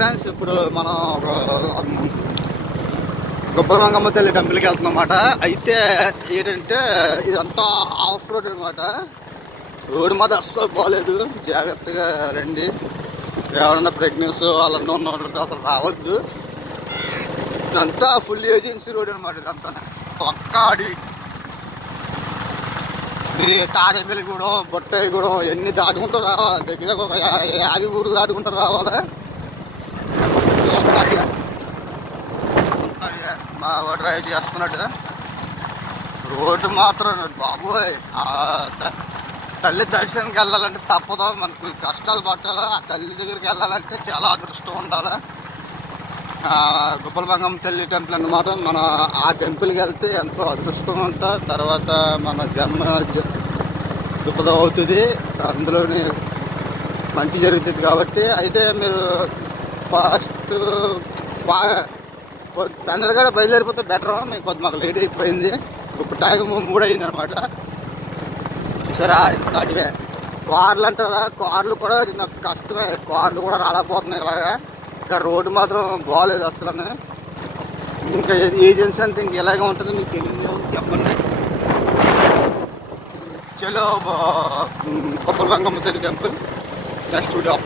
Friends, ఇప్పుడు మనం గుబ్బలమంగమ్మ తల్లి టెంపుల్కి వెళ్తున్నాం అన్నమాట. అయితే ఏంటంటే ఇదంతా ఆఫ్ రోడ్ అనమాట. రోడ్డు మాత్రం అస్సలు బాగాలేదు, జాగ్రత్తగా రండి. ఎవరన్నా ప్రెగ్నెన్సీ వాళ్ళన్నా ఉన్నట్టు అసలు రావద్దు. ఇదంతా ఫుల్ ఏజెన్సీ రోడ్ అనమాట. ఇదంతా పక్క అడవి. ఇది తాడేపల్లిగూడెం, బొట్టాయిగూడెం ఎన్ని దాటుకుంటూ రావాలి. దగ్గర ఒక 50 ఊరు దాటుకుంటూ రావాలి. మా డ్రైవ్ చేస్తున్నట్టు రోడ్డు మాత్రం బాబోయ్. తల్లి దర్శనానికి వెళ్ళాలంటే తప్పదు, మనకు కష్టాలు పట్టాలి. ఆ తల్లి దగ్గరికి వెళ్ళాలంటే చాలా అదృష్టం ఉండాలి. గుబ్బలమంగమ్మ తల్లి టెంపుల్ అన్నమాట. మన ఆ టెంపుల్కి వెళ్తే ఎంతో అదృష్టం ఉంటా. తర్వాత మన జన్మ దుఃఖం అవుతుంది, అందులోని మంచి జరుగుతుంది. కాబట్టి అయితే మీరు ఫస్ట్ తొందరగా బయలుదేరిపోతే బెటర్. మీకు కొంత మాకు లేట్ అయిపోయింది. ఇప్పుడు టైం 3 అయింది అనమాట. సరే అటువే కార్లు అంటారా, కార్లు కూడా నాకు కష్టమే. కార్లు కూడా రాలేకపోతున్నాయి ఇలాగా. ఇంకా రోడ్డు మాత్రం బాగోలేదు అసలు. ఇంకా ఏజెన్సీ అంతా ఇంక ఇలాగే ఉంటుంది. మీకు తెలియదు చెప్పండి. చలో గుబ్బలమంగమ్మ తల్లి టెంపుల్ నెక్స్ట్ వీడియో.